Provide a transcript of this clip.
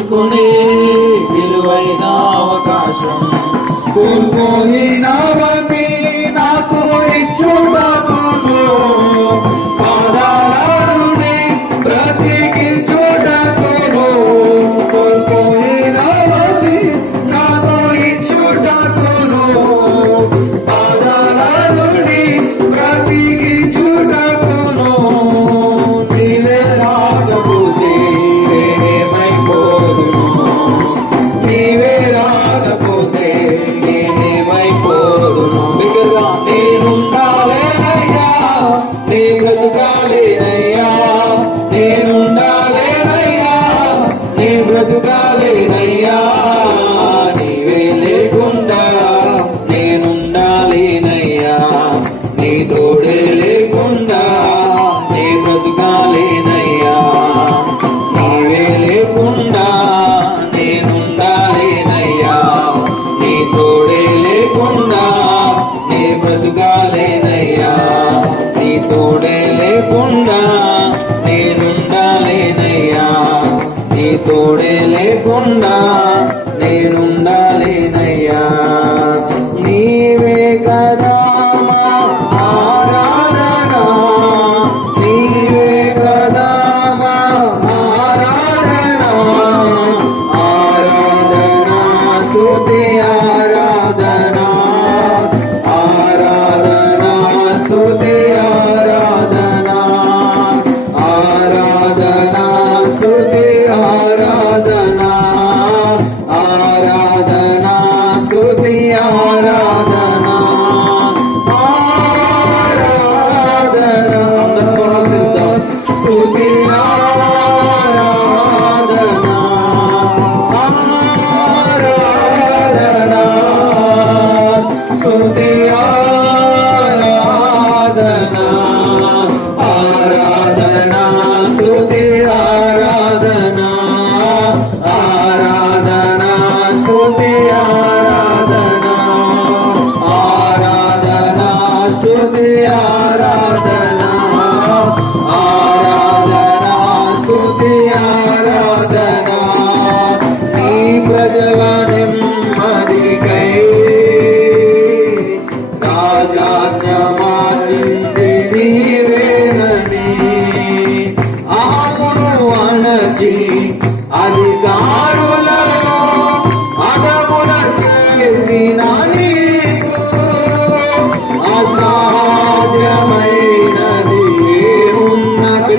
దక్కించుకునే విలువైన అవకాశం కోల్పోయినవన్నీ నాకు ఇచ్చుటకును పాదాలని బ్రతికించుటకును కోల్పోయినవన్నీ నాకు ఇచ్చుటకును పాదాలని బ్రతికించుటకును నీవే రాకపోతే నేనేమైపోదును నీవే రాకపోతే నేనేమైపోదును బిగ్గరగా నేనుండాలేనయ్యా నీ బ్రతుకాలేనయ్యా నేనుండాలేనయ్యా నీ బ్రతుకాలేనయ్యా నీవే లేకుండా నేనుండాలేనయ్యా నీ తోడే లేకుండా నీ బ్రతుకాలేనయ్యా నీవే లేకుండా నేనుండాలేనయ్యా నీ తోడే లేకుండా నీ బ్రతుకాలేనయ్యా నీ తోడే లేకుండా నేనుండాలేనయ్యా నీ తోడే లేకుండా నేనుండాలేనయ్యా నీవే కదా ఆరాధన నీవే కదా ఆరాధన ఆరాధన స్తుతి ఆరాధన ఆరాధన స్తుతి ఆరాధన ఆరాధన స్తుతి ఆరాధన ఆరాధన స్తుతి ఆరాధన ఆరాధన స్తుతి ఆరాధన ఆరాధన స్తుతి ఆరాధన ఆరాధన స్తుతి ఆరాధన ఆరాధన స్తుతి ఆరాధన ఆరాధన స్తుతి ఆరాధన ఆరాధన స్తుతి ఆరాధన నీ ప్రజల నెమ్మదికై రాజాజ్ఞమాచింది నీవేనని ఆమును అణచి అధికారులలో అదమున చేసిన నీకు అసాధ్యమైనది ఏమున్నది